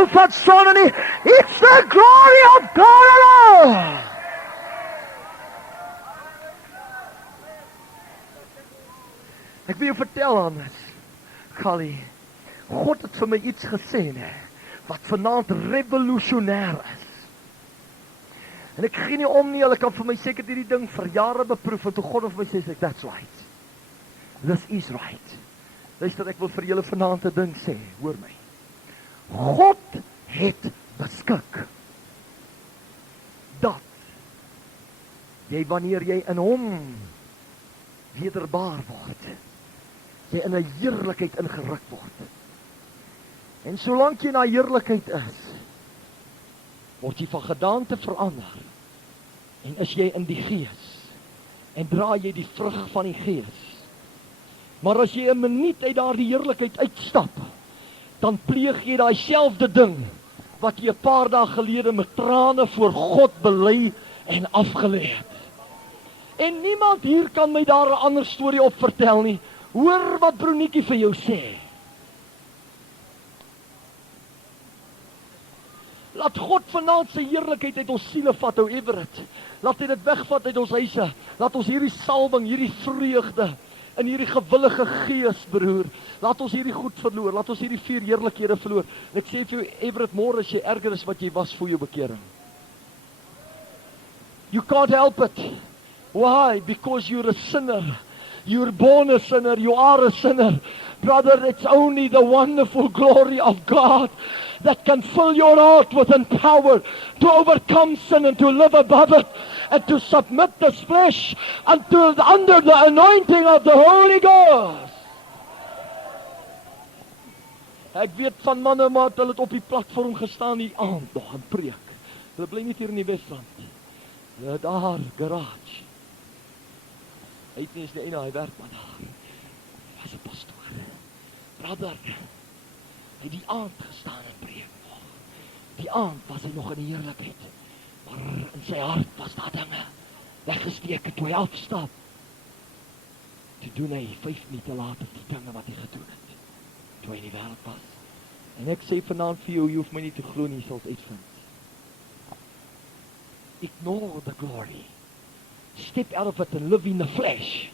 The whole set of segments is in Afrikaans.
hou van sonne nie. It's the glory of God alone. Ek wil jou vertel, Hannes, Kali, God het vir my iets gesê, né, wat vanaand revolutionêr is. En ek gee nie om nie, hulle kan vir my seker hierdie ding vir jare beproef, en toe God vir my sê, that's right. This is right. Luister, ek wil vir julle vanaand 'n ding sê, hoor my. God het beskik dat jy, wanneer jy in hom wederbaar word, jy in 'n heerlikheid ingeruk word. En solank jy in 'n heerlikheid is, word jy van gedaante verander. En is jy in die Gees en dra jy die vrug van die Gees. Maar as jy 'n minuut uit daardie heerlikheid uitstap, dan pleeg jy daai selfde ding wat jy 'n paar dae gelede met trane voor God bely en afgelê het. En niemand hier kan my daar 'n ander storie op vertel nie. Hoor wat Bronietjie vir jou sê. Laat God vanaand sy heerlikheid uit ons siele vat, however it. Laat hy dit wegvat uit ons huise. Laat ons hierdie salwing, hierdie vreugde in hierdie gewillige gees, broer. Laat ons hierdie goed verloor. Laat ons hierdie 4 heerlikhede verloor. En ek sê vir jou, Everett, môre as jy erger is wat jy was voor jou bekering. You can't help it. Why? Because you're a sinner. You're born a sinner. You are a sinner. Brother, it's only the wonderful glory of God that can fill your heart with power to overcome sin and to live above it and to submit this flesh under the anointing of the Holy Ghost. Ek weet van manne, maar hulle het op die platform gestaan die aand nog en preek. Hulle bly nie hier in die Wesrand nie. Hulle het daar garage. Hy het nie eens die ene, hy werk maar daar. Hy was 'n pastoor. Brother, hy het die aand gestaan en preek nog. Die aand was hy nog in die heerlikheid. Maar in sy hart was daar dinge weggesteek toe hy afstap. Toe doen hy 5 minute later die dinge wat hy gedoen het. Toe hy in die wêreld was. En ek sê vanaand vir jou, jy hoef my nie te glo nie, jy sal het uitvind. Ignore the glory. Step out of it and live in the flesh.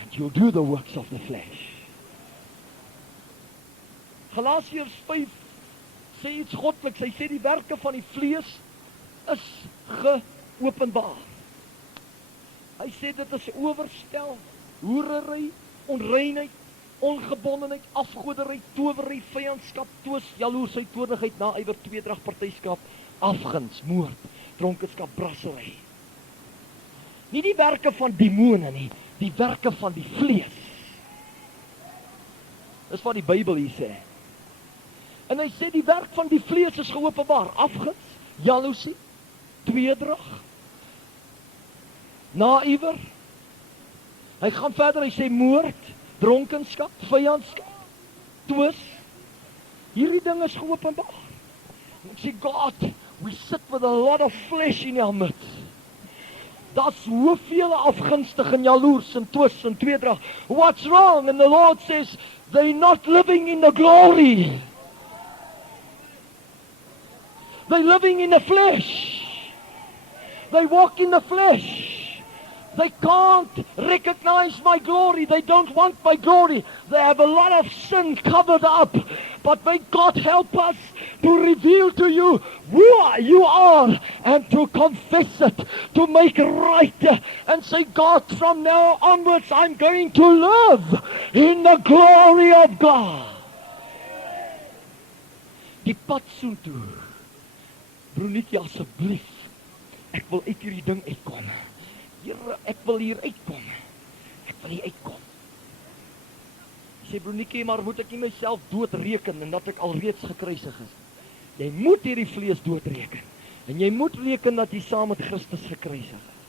And you'll do the works of the flesh. Galasiërs 5 sê iets godliks. Hy sê die werke van die vlees is geopenbaar. Hy sê dit is oorspel, hoerery, onreinheid, ongebondenheid, afgoderry, towery, vyandskap, twis, jaloesheid, toornigheid, naaiwer, tweedrag, partyskap, afguns, moord, dronkenskap, brassery. Nie die werke van demone nie, die werke van die vlees. Dis wat die Bybel hier sê. En hy sê die werk van die vlees is geopenbaar, afguns, jaloesie, tweedrag, naaiwer. Hy gaan verder, hy sê moord, dronkenskap, vyandskap, twis. Hierdie ding is geopenbaar. Ek sê, God, we sit with a lot of flesh in our midst. Daar's hoeveel afgunstig en jaloers en twis en tweedrag. What's wrong? And the Lord says, they're not living in the glory. They're living in the flesh. They walk in the flesh. They can't recognize my glory. They don't want my glory. They have a lot of sin covered up. But may God help us to reveal to you who you are and to confess it, to make right and say, God, from now onwards I'm going to live in the glory of God. Die pad soontoe. Bronietjie, asseblief, ek wil uit hierdie ding uitkom. Here, ek wil hier uitkom. Ek wil hier uitkom. Sê Bronietjie, maar moet ek nie myself doodreken en dat ek alreeds gekruisig is? Jy moet hierdie vlees doodreken. En jy moet reken dat jy saam met Christus gekruisig is.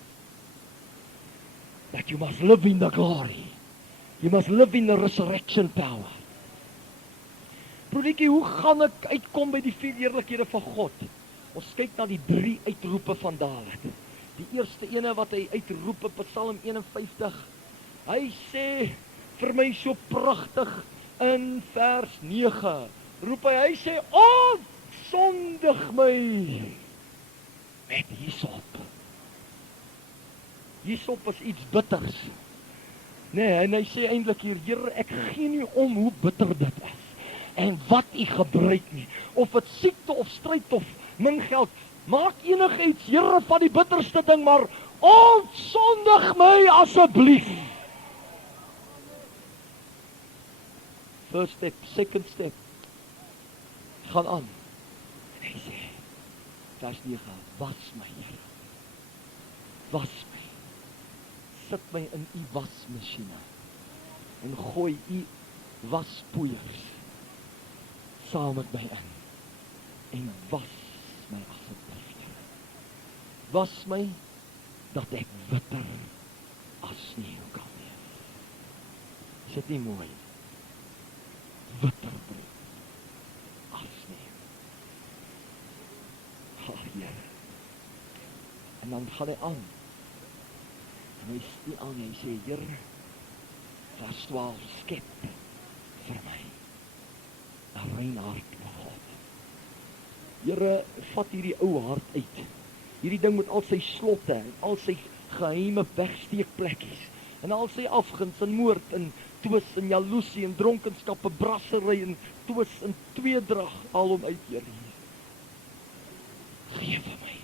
That you must live in the glory. You must live in the resurrection power. Bronietjie, hoe gaan ek uitkom by die 4 heerlikhede van God? Ons kyk na die 3 uitroepe van Dawid. Die eerste ene wat hy uitroep op Psalm 51. Hy sê vir my so pragtig in vers 9. roep hy sê, sondig my met hyssop. Hyssop is iets bitters. Nee, en hy sê eintlik hier, Here, ek gee nie om hoe bitter dit is, en wat u gebruik nie, of dit siekte of stryd of min geld, maak enigiets, Here, van die bitterste ding, maar ontsondig my asseblief. First step, second step, gaan aan, en hy sê, vers 9, was my, Here, was my, sit my in u wasmasjiene, en gooi u waspoeiers, saam met my in, en was my asseblief, Here. Was my, dat ek witter as sneeu kan wees. Is dit nie mooi? Witter as sneeu. Here. En dan gaan hy aan. En hy sê aan, hy sê, Here, vers 12, skep vir my 'n rein hart, God. Here, vat hierdie ou hart uit. Hierdie ding met al sy slotte, en al sy geheime wegsteekplekkies, en al sy afguns, en moord, en twis, en jaloesie, en dronkenskap, en brassery, en twis, en tweedrag, al hom uit, Here. Geef vir my,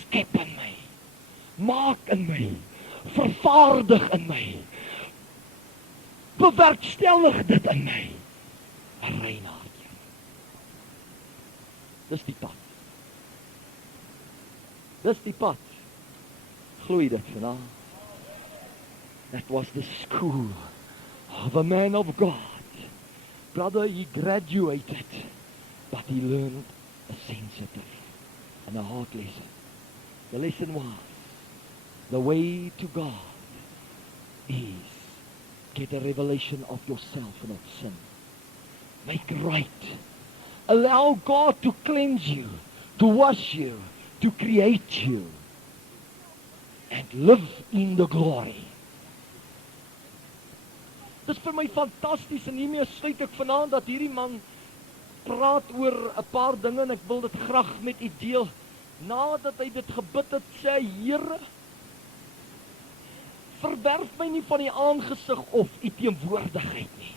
skep in my, maak in my, vervaardig in my, bewerkstellig dit in my, 'n rein hart, Here. Dis die pad. Dis die pad. Gloei dit vanaand. That was the school of a man of God. Brother, he graduated, but he learned a sensitive and a hard lesson. The lesson was, the way to God is get a revelation of yourself and of sin. Make right. Allow God to cleanse you, to wash you, to create you, and live in the glory. Dit is vir my fantasties, en hiermee sluit ek vanaand dat hierdie man praat oor 'n paar dinge, en ek wil dit graag met u deel. Nadat hy dit gebid het, sê hy, Here, verwerf my nie van die aangesig of u teenwoordigheid nie.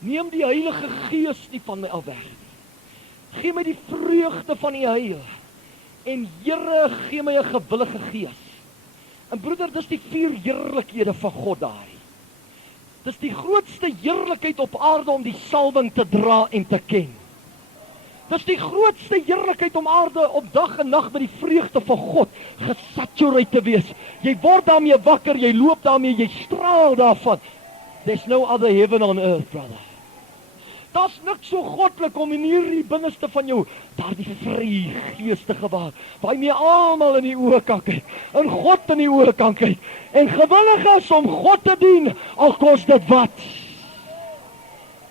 Neem die Heilige Gees nie van my af weg nie. Gee my die vreugde van die heil. En Here, gee my 'n gewillige gees. En broeder, dis die 4 heerlikhede van God daar. Dis die grootste heerlikheid op aarde om die salwing te dra en te ken. Dis die grootste heerlikheid om aarde op dag en nag met die vreugde van God gesaturate te wees. Jy word daarmee wakker, jy loop daarmee, jy straal daarvan. There's no other heaven on earth, brother. Daar's niks so goddelik om in hierdie binneste van jou daardie vrye gees te gewaar, waar jy mee almal in die oë kan kyk, en God in die oë kan kyk, en gewillig is om God te dien, al kos dit wat.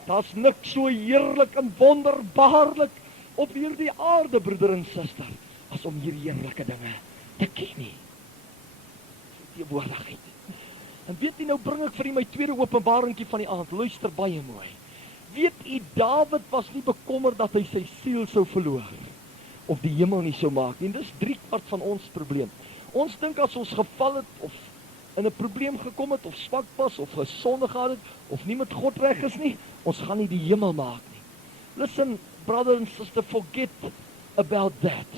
Daar's niks so heerlik en wonderbaarlik op hierdie aarde, broeder en suster, as om hierdie heerlike dinge te ken nie. Die woordigheid. En weet jy, nou bring ek vir u my tweede openbaringkie van die aand. Luister baie mooi. Weet u, Dawid was nie bekommerd dat hy sy siel sou verloor, of die hemel nie sou maak nie. Dis 3/4 van ons probleem. Ons dink as ons geval het, of in 'n probleem gekom het, of swak was, of gesondig gehad het, of nie met God reg is nie, ons gaan nie die hemel maak nie. Listen, brother and sister, forget about that.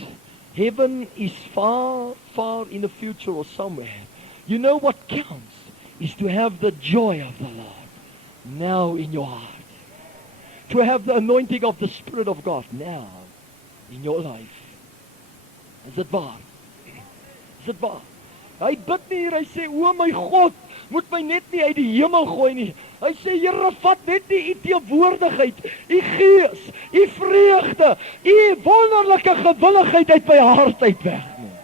Heaven is far, far in the future or somewhere. You know what counts is to have the joy of the Lord now in your heart. To have the anointing of the Spirit of God now in your life. Is dit waar? Is dit waar? Hy bid nie hier, hy sê, o my God, moet my net nie uit die hemel gooi nie. Hy sê, Here, vat net nie u teenwoordigheid, u gees, u vreugde, u wonderlike gewilligheid uit my hart uit weg nie.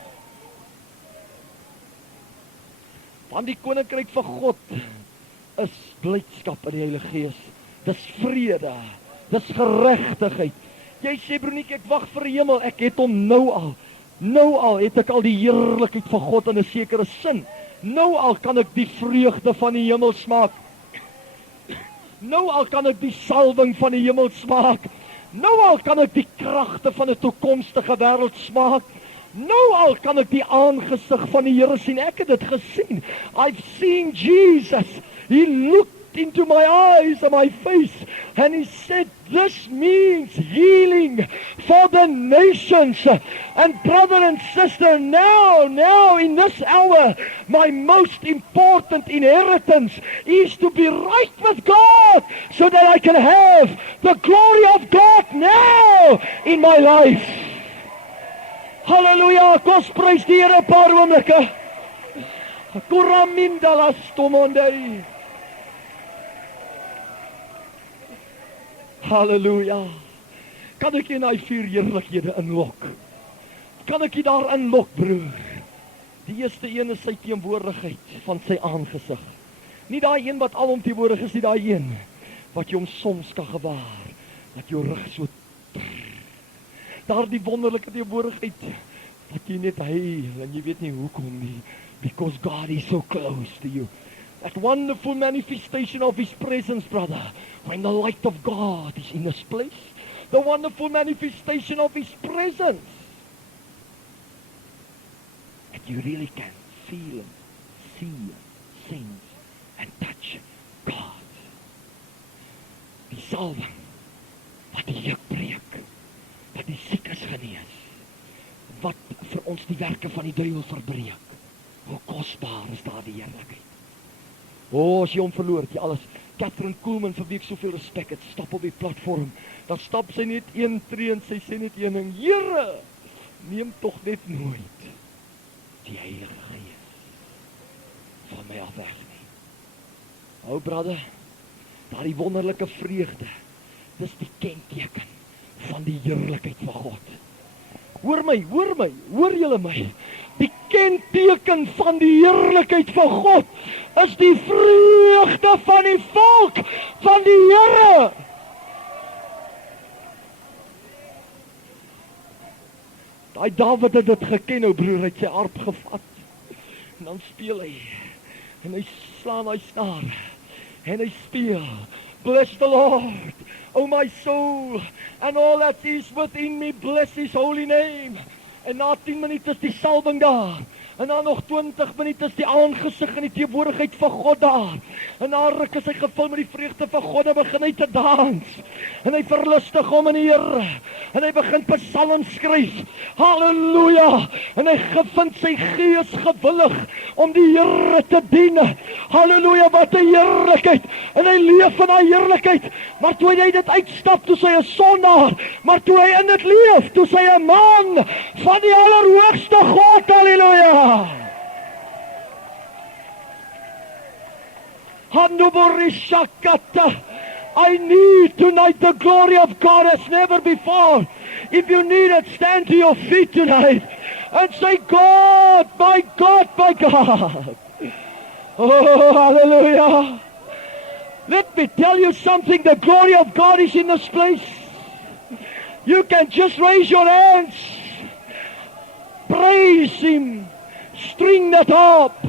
Want die koninkryk van God is blydskap in die Heilige Gees. Dis vrede, dis geregtigheid. Jy sê, broertjie, ek wag vir die hemel, ek het hom nou al. Nou al het ek al die heerlikheid van God in 'n sekere sin. Nou al kan ek die vreugde van die hemel smaak. Nou al kan ek die salwing van die hemel smaak. Nou al kan ek die kragte van 'n toekomstige wêreld smaak. Nou al kan ek die aangesig van die Here sien. Ek het dit gesien. I've seen Jesus. He looked into my eyes and my face and he said, this means healing for the nations. And brother and sister, now in this hour, my most important inheritance is to be right with God so that I can have the glory of God now in my life. Halleluja, kom ons prys die Here 'n paar oomblikke. Kuramindala stomondei. Halleluja. Kan ek in daai 4 heerlikhede inlok? Kan ek jy daar inlok, broer? Die eerste een is sy teenwoordigheid van sy aangesig. Nie daai een wat alomteenwoordig is, nie daai een wat jy hom soms kan gewaar, dat jou rug so daardie wonderlike teenwoordigheid wat jy net huil en jy weet nie hoekom nie, because God is so close to you. That wonderful manifestation of His presence, brother, when the light of God is in this place, the wonderful manifestation of His presence, that you really can feel Him, see Him, sense and touch God. Die salwing wat die juk breek, wat die siekes genees, wat vir ons die werke van die duiwel verbreek. Hoe kosbaar is daar die heerlikheid. As jy hom verloor, jy alles. Catherine Kuhlman, vir wie ek soveel respek het, stap op die platform. Dan stap sy net een tree en sy sê net een ding: Here, neem tog net nooit die Heilige Gees van my af weg nie. O brother, daardie wonderlike vreugde, dis die kenteken van die heerlikheid van God. Hoor julle my? Die kenteken van die heerlikheid van God is die vreugde van die volk van die Here. Daai Dawid het dit geken, ou broer, hy het sy harp gevat. En dan speel hy. En hy slaan hy snaar. En hy speel. Bless the Lord, oh my soul, and all that is within me, bless His holy name. En na 10 minute is die salwing daar. En dan nog 20 minute is die aangesig en die teenwoordigheid van God daar. En na ruk is hy gevul met die vreugde van God en begin hy te dans. En hy verlustig hom in die Here. En hy begin psalms skryf. Halleluja! En hy vind sy gees gewillig om die Here te dien. Halleluja, wat 'n heerlikheid! En hy leef in daai heerlikheid. Maar toe hy dit uitstap, toe sy 'n sondaar, maar toe hy in dit leef, toe sy 'n man van die Allerhoogste God, halleluja! I need tonight the glory of God as never before. If you need it, stand to your feet tonight and say, God, my God, my God. Oh, hallelujah. Let me tell you something. The glory of God is in this place. You can just raise your hands. Praise Him. String that up.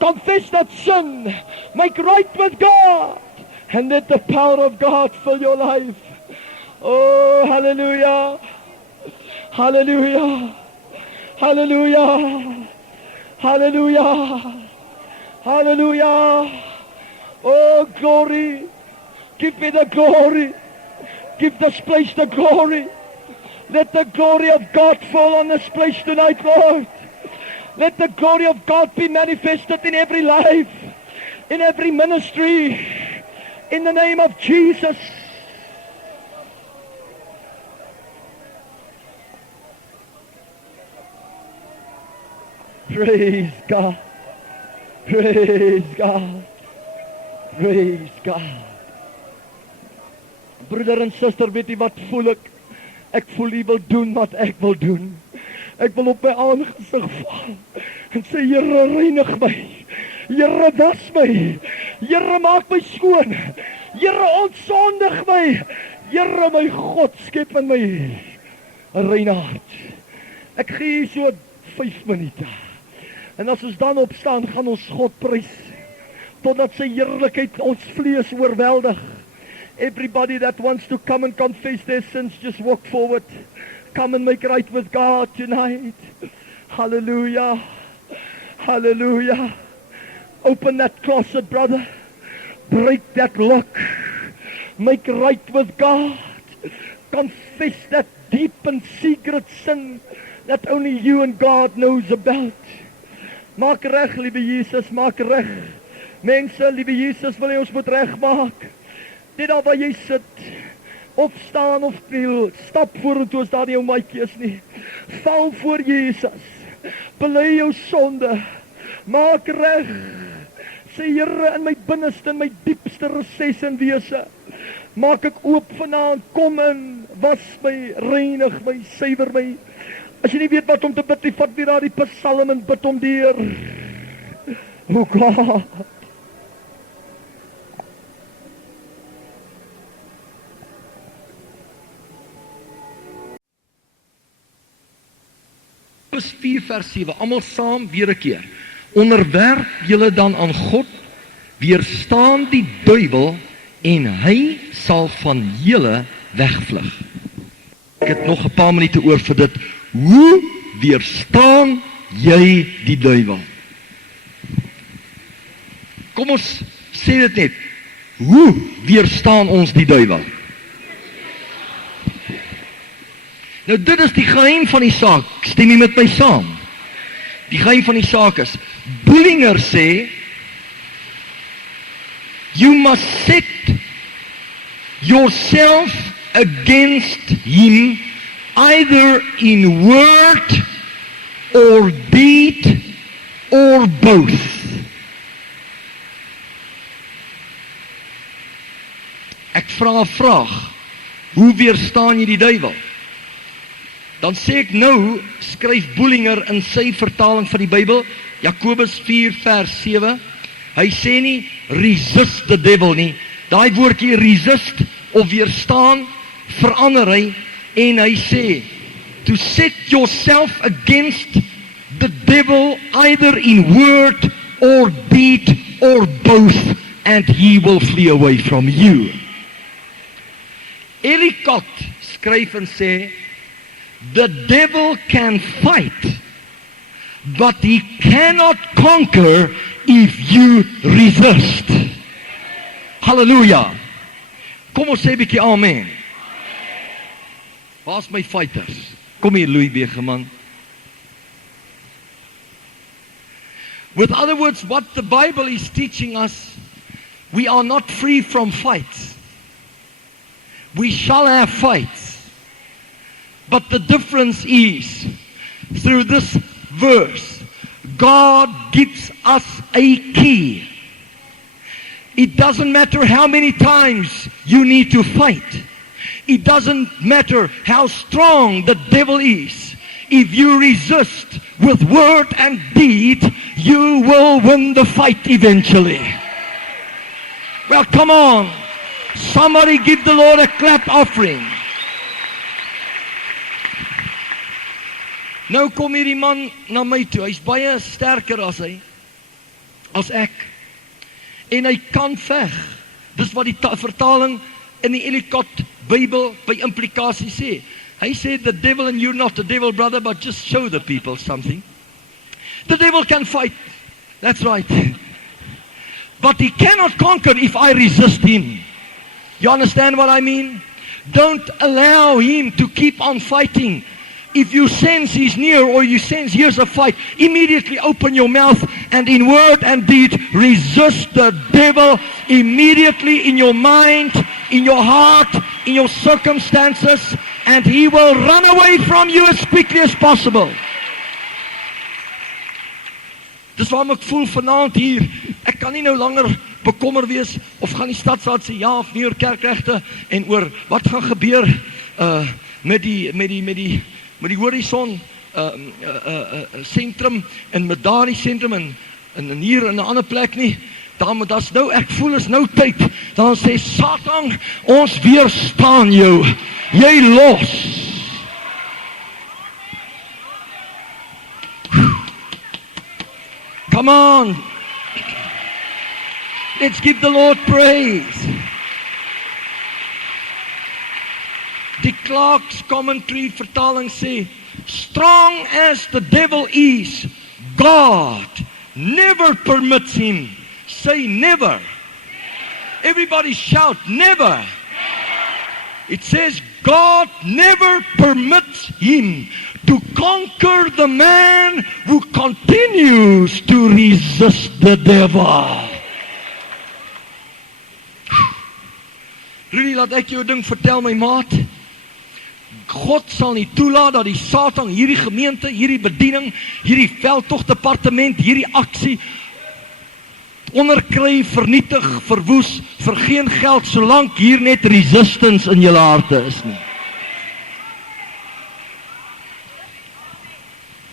Confess that sin. Make right with God. And let the power of God fill your life. Oh, hallelujah. Hallelujah. Hallelujah. Hallelujah. Hallelujah. Oh, glory. Give me the glory. Give this place the glory. Let the glory of God fall on this place tonight, Lord. Let the glory of God be manifested in every life, in every ministry, in the name of Jesus. Praise God. Praise God. Praise God. Broeder en suster, weet jy wat voel ek? Ek voel jy wil doen wat ek wil doen. Ek wil op my aangesig val en sê, Here, reinig my. Here, was my. Here, maak my skoon. Here, ontsondig my. Here, my God, skep in my 'n reine hart. Ek gee so 5 minute. En as ons dan opstaan, gaan ons God prys totdat sy heerlikheid ons vlees oorweldig. Everybody that wants to come and confess their sins, just walk forward. Come and make right with God tonight. Hallelujah. Hallelujah. Open that closet, brother. Break that lock. Make right with God. Confess that deep and secret sin that only you and God knows about. Maak reg, liewe Jesus, maak reg. Mense, liewe Jesus, wil jy ons moet reg maak. Net daar waar jy sit, opstaan of kniel, stap vorentoe as daar nie jou maatjie is nie. Val voor Jesus. Bely jou sonde. Maak reg. Sê Here, in my binneste, in my diepste reses en wese, maak ek oop vanaand, kom in, was my, reinig my, suiwer my. As jy nie weet wat om te bid, vat weer daar die psalm en bid om deur. O God. Vers 4 vers 7, almal saam weer 'n keer. Onderwerp julle dan aan God, weerstaan die duiwel en hy sal van julle wegvlug. Ek het nog 'n paar minute oor vir dit. Hoe weerstaan jy die duiwel? Kom ons sê dit net. Hoe weerstaan ons die duiwel? Nou dit is die geheim van die saak. Stem jy met my saam? Die geheim van die saak is, Bullinger sê, you must set yourself against him either in word or deed or both. Ek vra 'n vraag. Hoe weerstaan jy die duiwel? Dan sê ek nou, skryf Bullinger in sy vertaling van die Bybel, Jakobus 4 vers 7, hy sê nie, resist the devil nie, daai woordjie resist, of weerstaan, verander hy, en hy sê, to set yourself against the devil, either in word, or deed, or both, and he will flee away from you. Ellicott skryf en sê, the devil can fight, but he cannot conquer if you resist. Hallelujah. Kom ons sê 'n bietjie amen. Waar's my fighters? Kom hier, Louis Begeman. With other words, what the Bible is teaching us, we are not free from fights. We shall have fights. But the difference is, through this verse, God gives us a key. It doesn't matter how many times you need to fight. It doesn't matter how strong the devil is. If you resist with word and deed, you will win the fight eventually. Well, come on. Somebody give the Lord a clap offering. Nou kom hierdie man na my toe, hy's baie sterker as ek, en hy kan veg. Dis wat die vertaling in die Ellicott Bybel by implikasie sê. Hy sê, the devil, and you're not the devil, brother, but just show the people something. The devil can fight, that's right. But he cannot conquer if I resist him. You understand what I mean? Don't allow him to keep on fighting. If you sense he's near, or you sense here's a fight, immediately open your mouth and in word and deed resist the devil immediately in your mind, in your heart, in your circumstances, and he will run away from you as quickly as possible. Dis waarom ek voel vanaand hier, ek kan nie nou langer bekommer wees of gaan die stadsraad sê ja of nee oor kerkregte en oor wat gaan gebeur met die horison sentrum en met daardie sentrum en hier in 'n ander plek nie. Daar's nou, ek voel is nou tyd. Dan sê Satan, ons weerstaan jou. Jy los. Come on. Let's give the Lord praise. Die Clark's Commentary vertaling sê, strong as the devil is, God never permits him. Say never. Everybody shout, never. It says, God never permits him to conquer the man who continues to resist the devil. Rudy, laat ek jou 'n ding vertel, my maat. God sal nie toelaat dat die Satan hierdie gemeente, hierdie bediening, hierdie veldtogdepartement, hierdie aksie onderkry, vernietig, verwoes, vir geen geld, solank hier net resistance in julle harte is nie.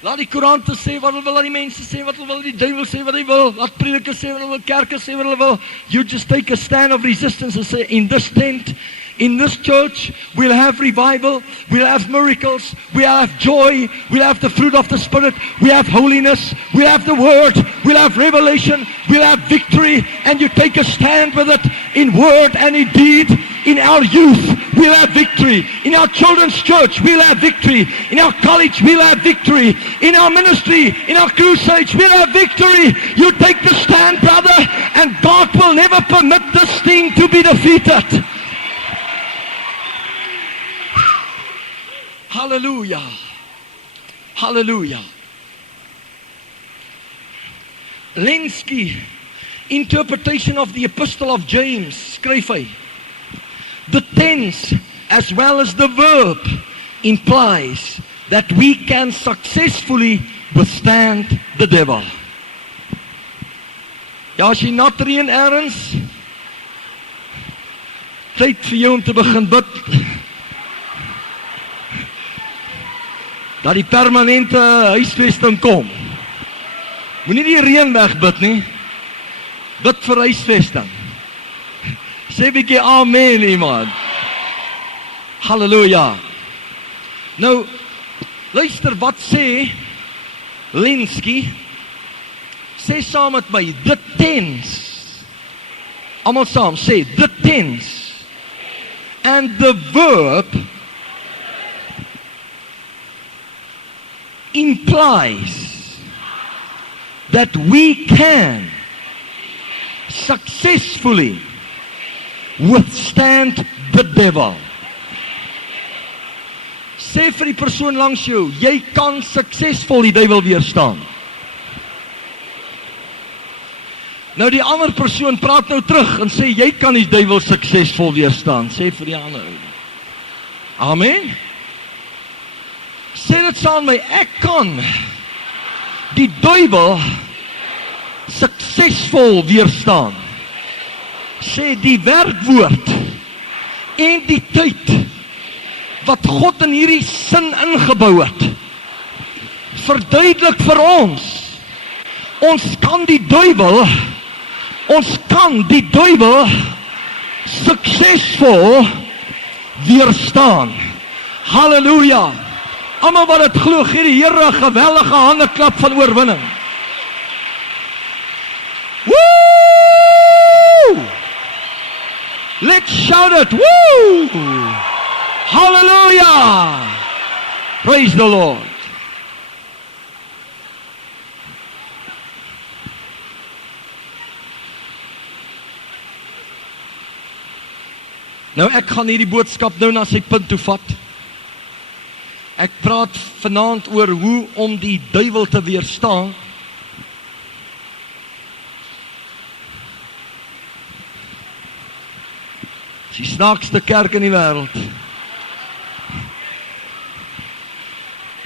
Laat die koerante sê wat hulle wil, laat die mense sê wat hulle wil, die duiwel sê wat hy wil, laat predikers sê wat hulle wil, kerke sê wat hulle wil. You just take a stand of resistance and say, in this tent, in this church, we'll have revival, we'll have miracles, we'll have joy, we'll have the fruit of the Spirit, we'll have holiness, we'll have the word, we'll have revelation, we'll have victory, and you take a stand with it in word and in deed. In our youth, we'll have victory. In our children's church, we'll have victory. In our college, we'll have victory. In our ministry, in our crusades, we'll have victory. You take the stand, brother, and God will never permit this thing to be defeated. Hallelujah. Hallelujah. Lenski, interpretation of the Epistle of James, skryf hy. The tense as well as the verb implies that we can successfully withstand the devil. Ja, as jy nat reën ergens, tyd vir jou om te begin bid, dat die permanente huisvesting kom. Moenie die reën wegbid nie, bid vir huisvesting. Sê 'n bietjie amen, iemand. Halleluja. Nou, luister wat sê Lenski. Sê saam met my, the tense. Almal saam, sê the tense. And the verb implies that we can successfully withstand the devil. Sê vir die persoon langs jou, jy kan suksesvol die duiwel weerstaan. Nou die ander persoon praat nou terug en sê, jy kan die duiwel suksesvol weerstaan. Sê vir die ander. Amen. Sê dit saam met my, ek kan die duiwel suksesvol weerstaan. Sê die werkwoord en die tyd wat God in hierdie sin ingebou het, verduidelik vir ons kan die duiwel suksesvol weerstaan. Halleluja. Almal wat dit glo, gee die Here 'n geweldige handeklap van oorwinning. Woo! Let's shout it. Woo! Hallelujah! Praise the Lord. Nou ek gaan hierdie boodskap nou na sy punt toe vat. Ek praat vanaand oor hoe om die duiwel te weerstaan. Die snaakste kerk in die wêreld.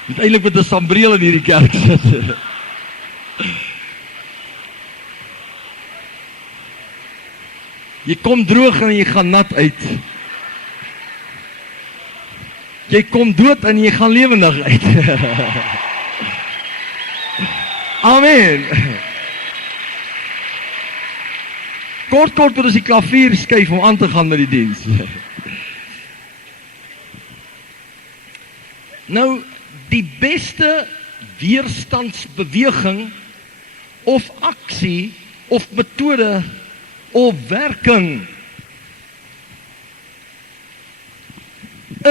Moet eintlik met 'n sambreel in hierdie kerk sit. Jy kom droog en jy gaan nat uit. Jy kom dood en jy gaan lewendig uit. Amen. Kort moet ons die klavier skuif om aan te gaan met die diens. Nou, die beste weerstandsbeweging of aksie of metode of werking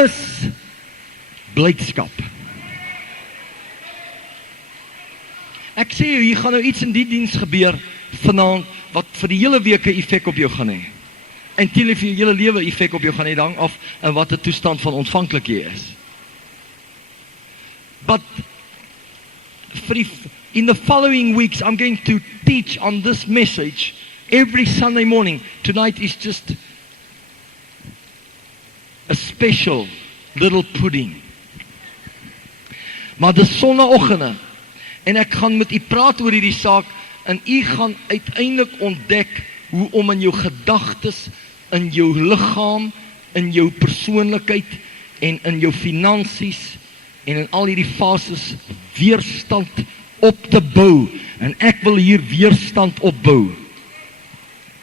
is blydskap. Ek sê jou, hier gaan nou iets in die diens gebeur vanaand, wat vir die hele week 'n effek op jou gaan hê. En teen vir jou hele lewe effek op jou gaan hê, hang af in watter toestand van ontvanklik jy is. But in the following weeks, I'm going to teach on this message every Sunday morning. Tonight is just a special little pudding. Maar dis sonnaoggende, en ek gaan met u praat oor hierdie saak, en u gaan uiteindelik ontdek hoe om in jou gedagtes, in jou liggaam, in jou persoonlikheid, en in jou finansies, en in al hierdie fases weerstand op te bou. En ek wil hier weerstand opbou,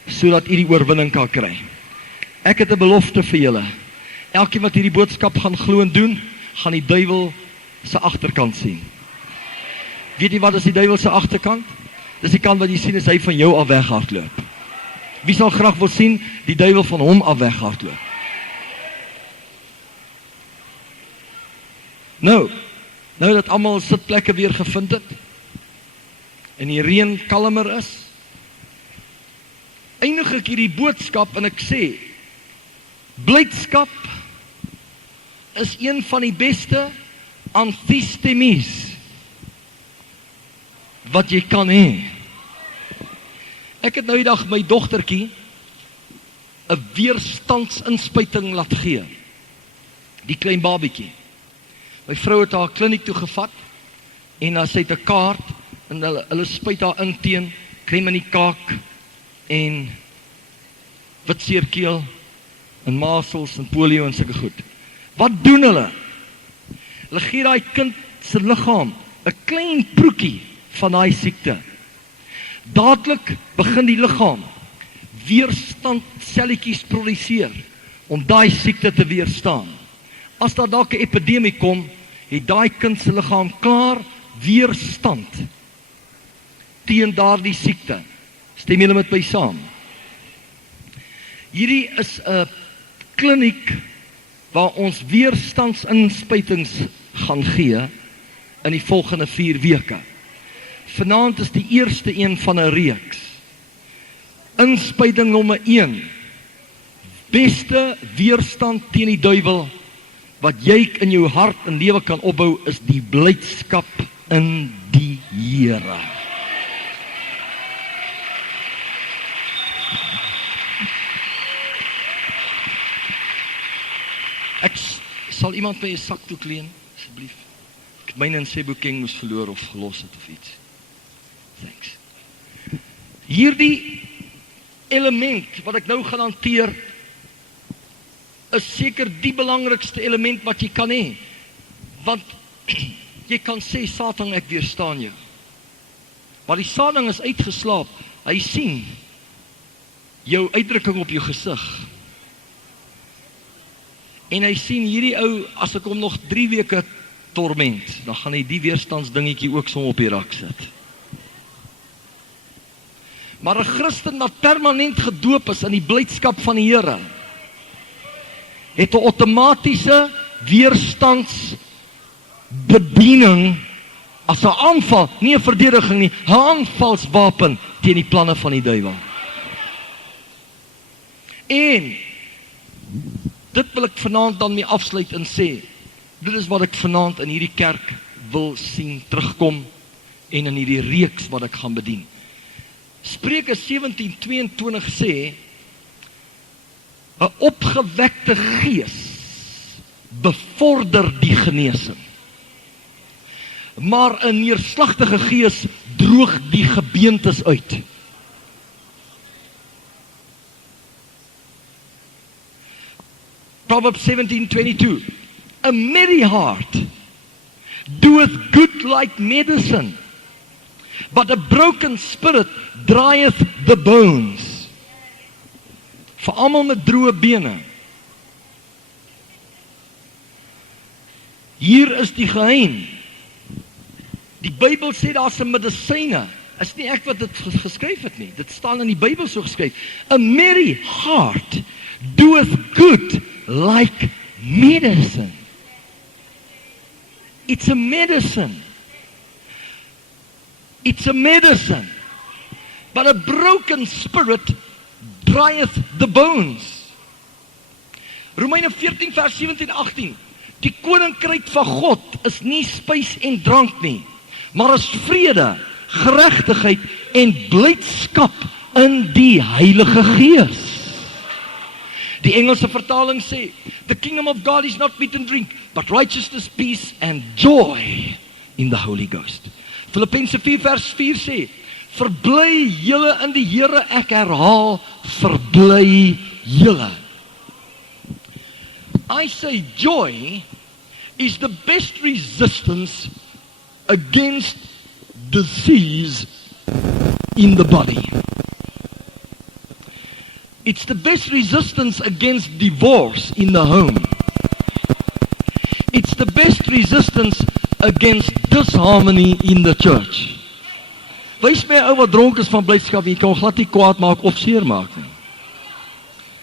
sodat u die oorwinning kan kry. Ek het 'n belofte vir julle. Elkeen wat hierdie boodskap gaan glo en doen, gaan die duiwel se agterkant sien. Weet jy wat is die duiwel se agterkant? Dis die kant wat jy sien as hy van jou af weghardloop. Wie sal graag wil sien die duiwel van hom af weghardloop? Nou dat almal sitplekke weer gevind het en die reën kalmer is, eindig ek hierdie boodskap en ek sê, blydskap is een van die beste antistemies wat jy kan hê. Ek het nou die dag my dogtertjie 'n weerstandsinspuiting laat gee. Die klein babietjie. My vrou het haar kliniek toe gevat en sy het 'n kaart en hulle spuit haar in teen krem in die kaak en witseerkeel en measles en polio en sulke goed. Wat doen hulle? Hulle gee daai kind se liggaam 'n klein proekie van daai siekte. Dadelik begin die liggaam weerstandselletjies produseer om daai siekte te weerstaan. As daar dalk 'n epidemie kom, het daai kind se liggaam klaar weerstand teen daardie siekte. Stem julle met my saam? Hierdie is 'n kliniek waar ons weerstandsinspuitings gaan gee in die volgende 4 weke. Vanaand is die eerste een van 'n reeks. Inspuiting nommer 1. Beste weerstand teen die duiwel wat jy in jou hart en lewe kan opbou is die blydskap in die Here. Ek sal iemand my 'n sakdoek leen, asseblief. Ek het myne in Sebokeng moes verloor of gelos het of iets. Thanks. Hierdie element wat ek nou gaan hanteer is seker die belangrikste element wat jy kan hê. Want jy kan sê, Satan, ek weerstaan jou. Maar die Satan is uitgeslaap. Hy sien jou uitdrukking op jou gesig. En hy sien hierdie ou, as ek hom nog 3 weke torment, dan gaan hy die weerstandsdingetjie ook som op die rak sit. Maar 'n Christen wat permanent gedoop is in die blydskap van die Here, het 'n outomatiese weerstandsbediening as 'n aanval, nie 'n verdediging nie, 'n aanvalswapen teen die planne van die duiwel. En dit wil ek vanaand dan mee afsluit en sê, dit is wat ek vanaand in hierdie kerk wil sien terugkom en in hierdie reeks wat ek gaan bedien. Spreuke 17:22 sê, 'n opgewekte gees bevorder die genesing, maar 'n neerslagtige gees droog die gebeentes uit. Proverbs 17:22, a merry heart doeth good like medicine, but a broken spirit drieth the bones. Vir almal met droë bene. Hier is die geheim. Die Bybel sê daar's 'n medisyne. Is nie ek wat dit geskryf het nie. Dit staan in die Bybel so geskryf. A merry heart doeth good like medicine. It's a medicine. It's a medicine. But a broken spirit drieth the bones. Romeine 14 vers 17-18. Die koninkryk van God is nie spys en drank nie, maar is vrede, geregtigheid en blydskap in die Heilige Gees. Die Engelse vertaling sê, the kingdom of God is not meat and drink, but righteousness, peace and joy in the Holy Ghost. Filippense 4 vers 4 sê, verbly julle in die Here, ek herhaal, verbly julle. I say joy is the best resistance against disease in the body. It's the best resistance against divorce in the home. It's the best resistance against disharmony in the church. Wys my ou wat dronk is van blydskap, jy kan glad nie kwaad maak of seer maak nie.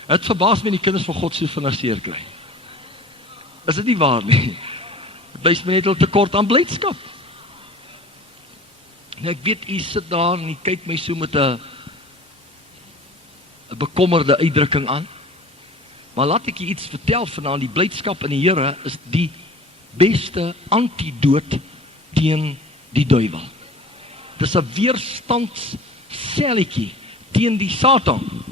Het verbaas my die kinders van God so vinnig seer kry. Is dit nie waar nie? Het wys my net al tekort aan blydskap. En ek weet, jy sit daar en jy kyk my so met 'n bekommerde uitdrukking aan. Maar laat ek jy iets vertel vanaand, die blydskap in die Here is die beste antidoot teen die duiwel. Dis 'n weerstandsselletjie teen die Satan.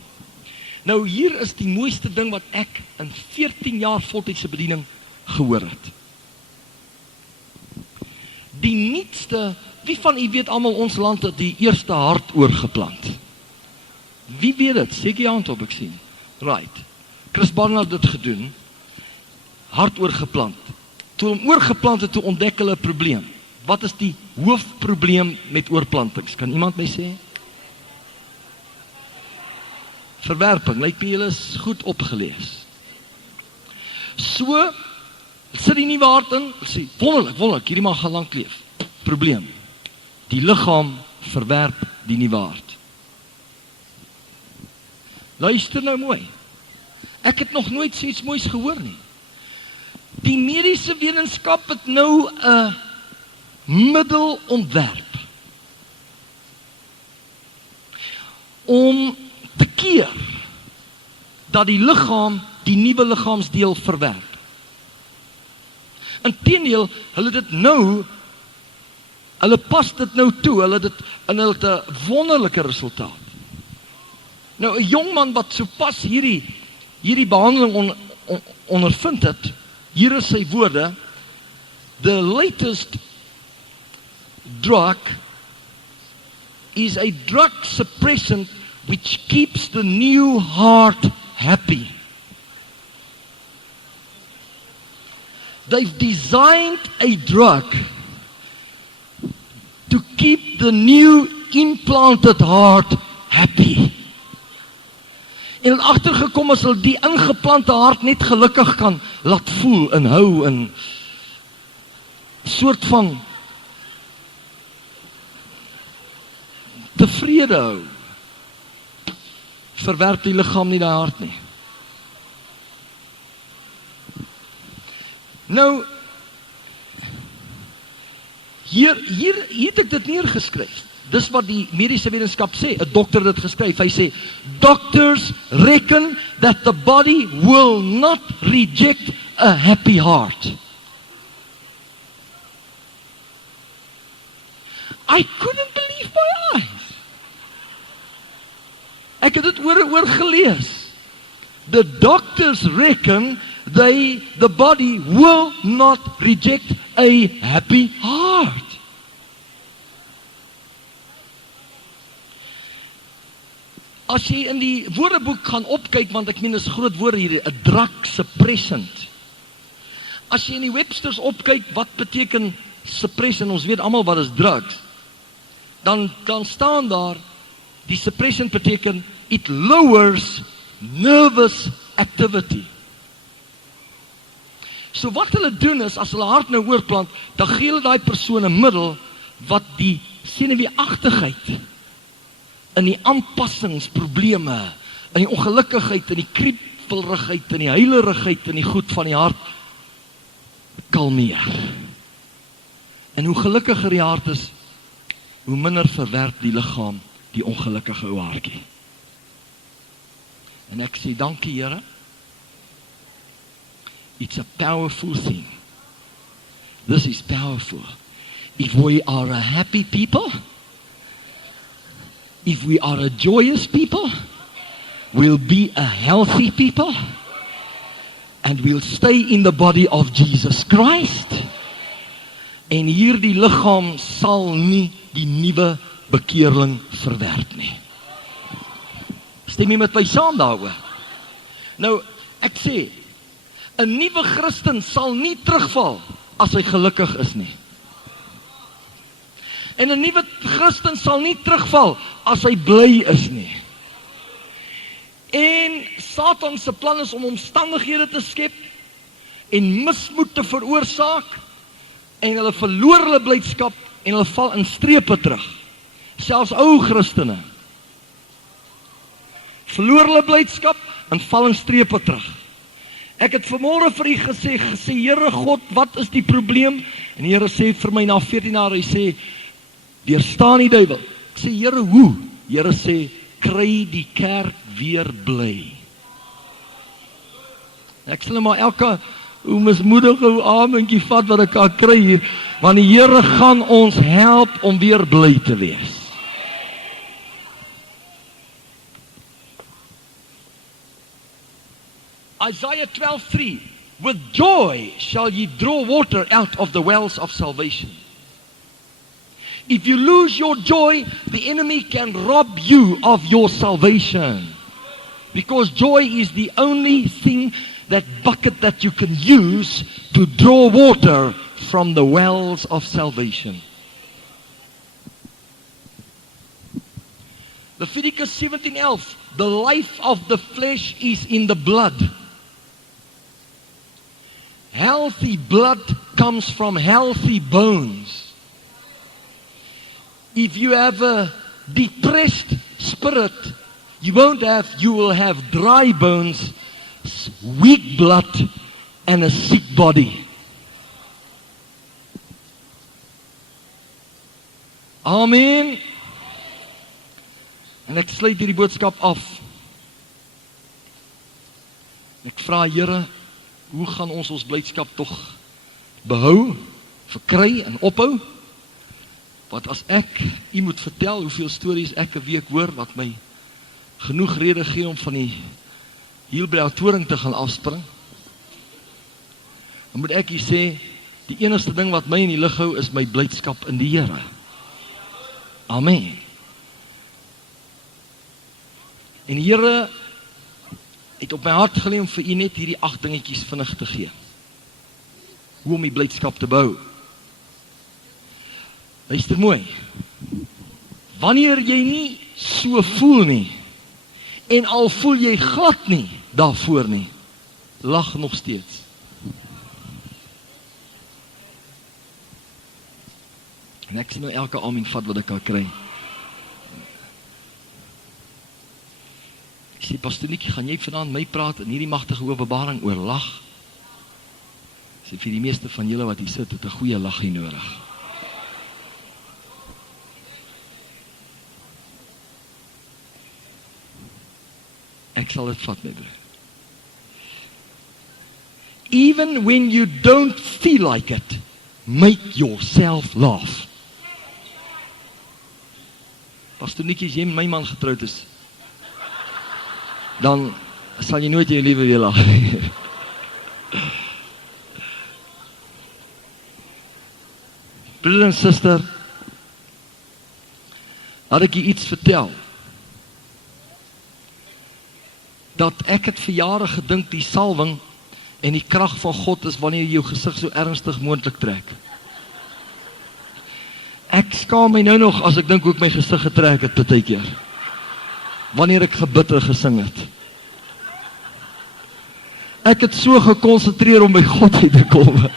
Nou hier is die mooiste ding wat ek in 14 jaar voltydse bediening gehoor het. Die nuutste, wie van u weet almal ons land het die eerste hart oorgeplant? Wie weet dit? Seker jy hand op, ek sien. Right. Chris Barnard het dit gedoen. Hart oorgeplant. Toe hom oorgeplant het, toe ontdek hulle 'n probleem. Wat is die hoofprobleem met oorplantings? Kan iemand my sê? Verwerping. Lyk my julle is goed opgelees. So sit die nuwe hart in, sê, wonderlik, hierdie mag gaan lank leef. Probleem. Die liggaam verwerp die nuwe hart. Luister nou mooi. Ek het nog nooit iets moois gehoor nie. Die mediese wetenskap het nou 'n middel ontwerp om te keer dat die liggaam die nuwe liggaamsdeel verwerp. Inteendeel, hulle pas dit nou toe, hulle het 'n wonderlike resultaat. Nou 'n jong man wat sopas hierdie behandeling ondervind het, hier is sy woorde, the latest drug is a drug suppressant which keeps the new heart happy. They've designed a drug to keep the new implanted heart happy. En het agtergekom as hulle die ingeplante hart net gelukkig kan laat voel en hou in soort van tevrede hou, verwerp die liggaam nie die hart nie. Nou, hier het ek dit neergeskryf. Dis wat die mediese wetenskap sê, 'n dokter het dit geskryf. Hy sê, doctors reckon that the body will not reject a happy heart. I couldn't believe my eyes. Ek het dit oor gelees. The doctors reckon the body will not reject a happy heart. As jy in die woordeboek gaan opkyk, want ek meen dis groot woorde hier, 'n drug suppressant. As jy in die Websters opkyk, wat beteken suppressant? Ons weet almal wat is drugs. Dan staan daar, die suppressant beteken, it lowers nervous activity. So wat hulle doen is, as hulle hart nou oorplant, dan gee hulle daai persoon 'n middel, wat die senuweeagtigheid, in die aanpassingsprobleme, in die ongelukkigheid, in die haspelrigheid en die huilerigheid en die goed van die hart kalmeer. En hoe gelukkiger die hart is, hoe minder verwerp die liggaam die ongelukkige ou hartjie. En ek sê, dankie Here. It's a powerful thing. This is powerful. If we are a happy people, if we are a joyous people, we'll be a healthy people, and we'll stay in the body of Jesus Christ. En hierdie liggaam sal nie die nuwe bekeerling verwerp nie. Stem jy met my saam daaroor? Nou, ek sê, 'n nuwe Christen sal nie terugval as hy gelukkig is nie. En 'n nuwe Christen sal nie terugval as hy bly is nie. En Satan se plan is om omstandighede te skep en mismoed te veroorsaak en hulle verloor hulle blydskap en hulle val in strepe terug. Selfs ou Christene verloor hulle blydskap en val in strepe terug. Ek het vanmôre vir u gesê, Here God, wat is die probleem? En die Here sê vir my na 14 jaar, hy sê, weerstaan die duiwel. Ek sê, Here, hoe? Here sê, kry die kerk weer bly. Ek sê maar elke hoe mismoedige ou amentjie vat wat ek kan kry hier, want die Here gaan ons help om weer bly te wees. Isaiah 12:3, with joy shall ye draw water out of the wells of salvation. If you lose your joy, the enemy can rob you of your salvation. Because joy is the only thing, that bucket that you can use to draw water from the wells of salvation. Leviticus 17:11, the life of the flesh is in the blood. Healthy blood comes from healthy bones. If you have a depressed spirit, you will have dry bones, weak blood, and a sick body. Amen. En ek sluit hierdie boodskap af. Ek vra Here, hoe gaan ons blydskap tog behou, verkry en ophou? Want as ek u moet vertel hoeveel stories ek 'n week hoor wat my genoeg rede gee om van die Hielbrouw toring te gaan afspring, dan moet ek u sê, die enigste ding wat my in die lig hou is my blydskap in die Here. Amen. En die Here het op my hart gelê om vir u net hierdie 8 dingetjies vinnig te gee. Hoe om die blydskap te behou. Luister mooi. Wanneer jy nie so voel nie, en al voel jy glad nie daarvoor nie, lag nog steeds. En ek sê nou elke amen vat wat ek kan kry. Ek sê, Pastor Nikkie, gaan jy vanaand my praat in hierdie magtige openbaring oor lag? Ek sê, vir die meeste van julle wat hier sit, het 'n goeie laggie nodig. Ek sal dit vat, my broer. Even when you don't feel like it, make yourself laugh. Pastor Nikkie, as jy met my man getroud is, dan sal jy nooit jou liewe weer lag. Broer en suster, laat ek jy iets vertel. Dat ek het vir jare gedink die salwing en die krag van God is wanneer jy jou gesig so ernstig moontlik trek. Ek skaam my nou nog as ek dink hoe ek my gesig getrek het partykeer. Wanneer ek gebid en gesing het. Ek het so gekonsentreer om by God uit te kom.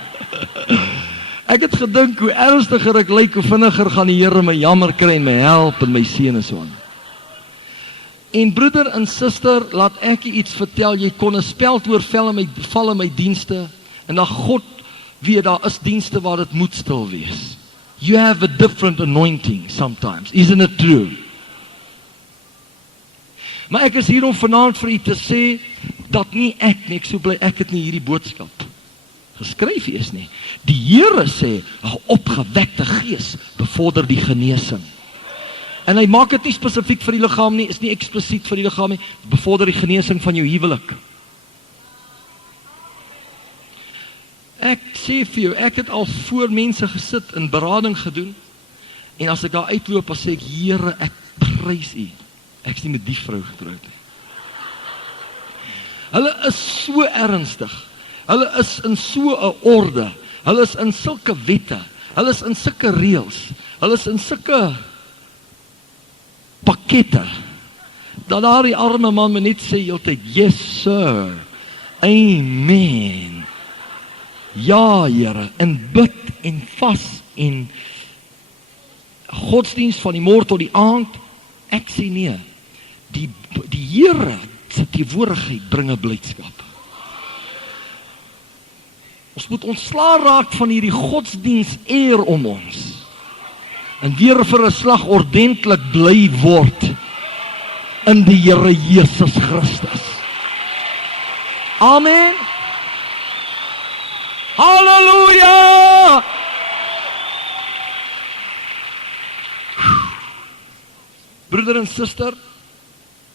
Ek het gedink hoe ernstiger ek lyk, hoe vinniger gaan die Here my jammer kry en my help en my seën en so aan. En broeder en suster, laat ek jy iets vertel, jy kon 'n speld oorval in my dienste, en dan God weet, daar is dienste waar dit moet stil wees. You have a different anointing sometimes, isn't it true? Maar ek is hier om vanaand vir u te sê, dat nie ek nie, ek so bly ek het nie hierdie boodskap geskryf is nie. Die Here sê, 'n opgewekte gees bevorder die genesing. En hy maak dit nie spesifiek vir die liggaam nie, is nie eksplisiet vir die liggaam nie, bevorder die genesing van jou huwelik. Ek sê vir jou, ek het al voor mense gesit in berading gedoen, en as ek daar uitloop, dan sê ek, Here, ek prys u, ek is nie met die vrou getroud nie. Hulle is so ernstig, hulle is in so 'n orde, hulle is in sulke wette, hulle is in sulke reëls, hulle is in sulke pakkette, dat daar die arme man moet net sê heeltyd, yes sir, amen, ja Here, en bid en vas en godsdienst van die môre tot die aand. Ek sê nee, die Here se teenwoordigheid bring 'n blydskap. Ons moet ontslaa raak van hierdie godsdienst eer om ons, en weer vir 'n slag ordentlik bly word in die Here Jesus Christus. Amen. Halleluja! Broeder en suster,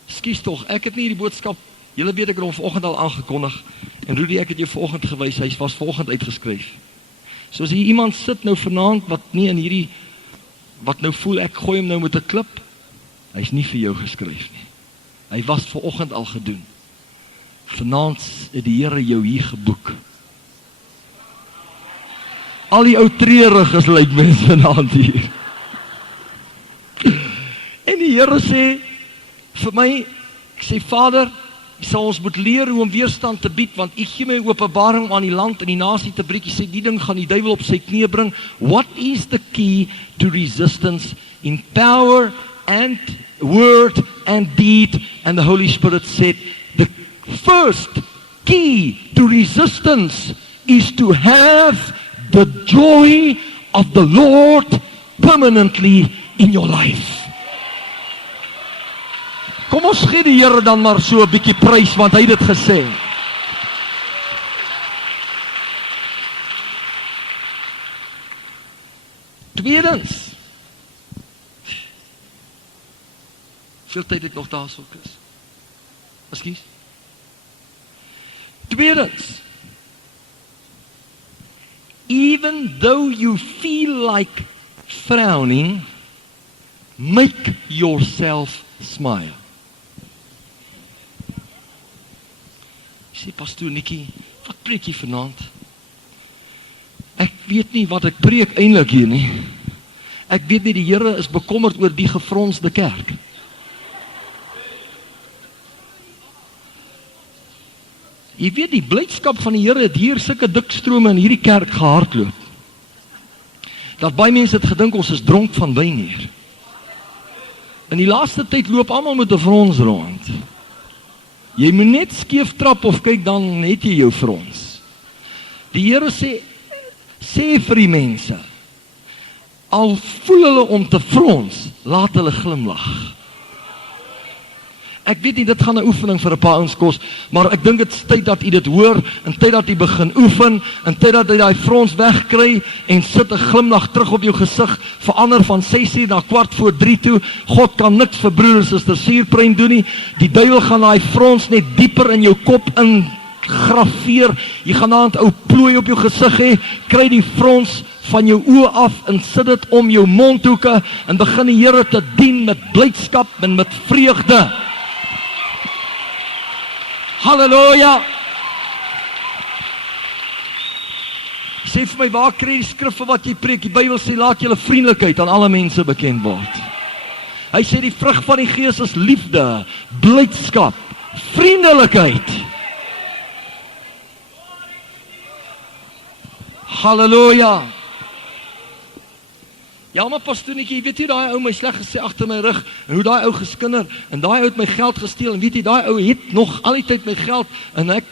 skuis tog, ek het nie die boodskap, julle weet ek het hom vanoggend al aangekondig, en Rudy, ek het jou vanoggend gewys, hy was vanoggend uitgeskryf. So as hier iemand sit nou vanaand, wat nie in hierdie, wat nou voel, ek gooi hom nou met 'n klip, hy is nie vir jou geskryf nie. Hy was vanoggend al gedoen. Vanaand het die Here jou hier geboek. Al die ou treuriges lyk mense vanaand hier. En die Here sê vir my, ek sê Vader, jy sal ons moet leer hoe om weerstand te bied, want u gee my openbaring om aan die land en die nasie te breek. Jy sê die ding gaan die duiwel op sy knie bring. What is the key to resistance in power and word and deed? And the Holy Spirit said, the first key to resistance is to have the joy of the Lord permanently in your life. Kom ons gee die Here dan maar so 'n bietjie prys, want hy het dit gesê. Tweedens, veel tyd het nog daar so is. Ekskuus. Tweedens, even though you feel like frowning, make yourself smile. Sê pastoor Nikkie, wat preek jy vanaand? Ek weet nie wat ek preek eintlik hier nie. Ek weet nie, die Here is bekommerd oor die gefronste kerk. Jy weet, die blydskap van die Here het hier sulke dik strome in hierdie kerk gehardloop, dat baie mense het gedink ons is dronk van wyn hier. In die laaste tyd loop almal met 'n frons rond. Jy moet net skeef trap of kyk, dan het jy jou frons. Die Here sê vir die mense, al voel hulle om te frons, laat hulle glimlag. Ek weet nie, dit gaan 'n oefening vir 'n paar ouens kos, maar ek dink dit is tyd dat u dit hoor, en tyd dat u begin oefen, en tyd dat jy daai frons wegkry, en sit 'n glimlag terug op jou gesig, verander van 6:00 na 2:45 toe. God kan niks vir broer en suster Suurpruim doen nie. Die duiwel gaan daai frons net dieper in jou kop ingraveer. Jy gaan daar 'n ou plooi op jou gesig hê, kry die frons van jou oë af en sit dit om jou mondhoeke, en begin die Here te dien met blydskap en met vreugde. Halleluja! Sê vir my, waar kry jy die skrif vir wat jy preek? Die Bybel sê, laat julle vriendelikheid aan alle mense bekend word. Hy sê, die vrug van die Gees is liefde, blydskap, vriendelikheid. Halleluja! Ja, maar pastoornetjie, weet jy daai ou my sleg gesê agter my rug en hoe daai ou geskinder en daai ou het my geld gesteel en weet jy daai ou het nog al die tyd my geld en ek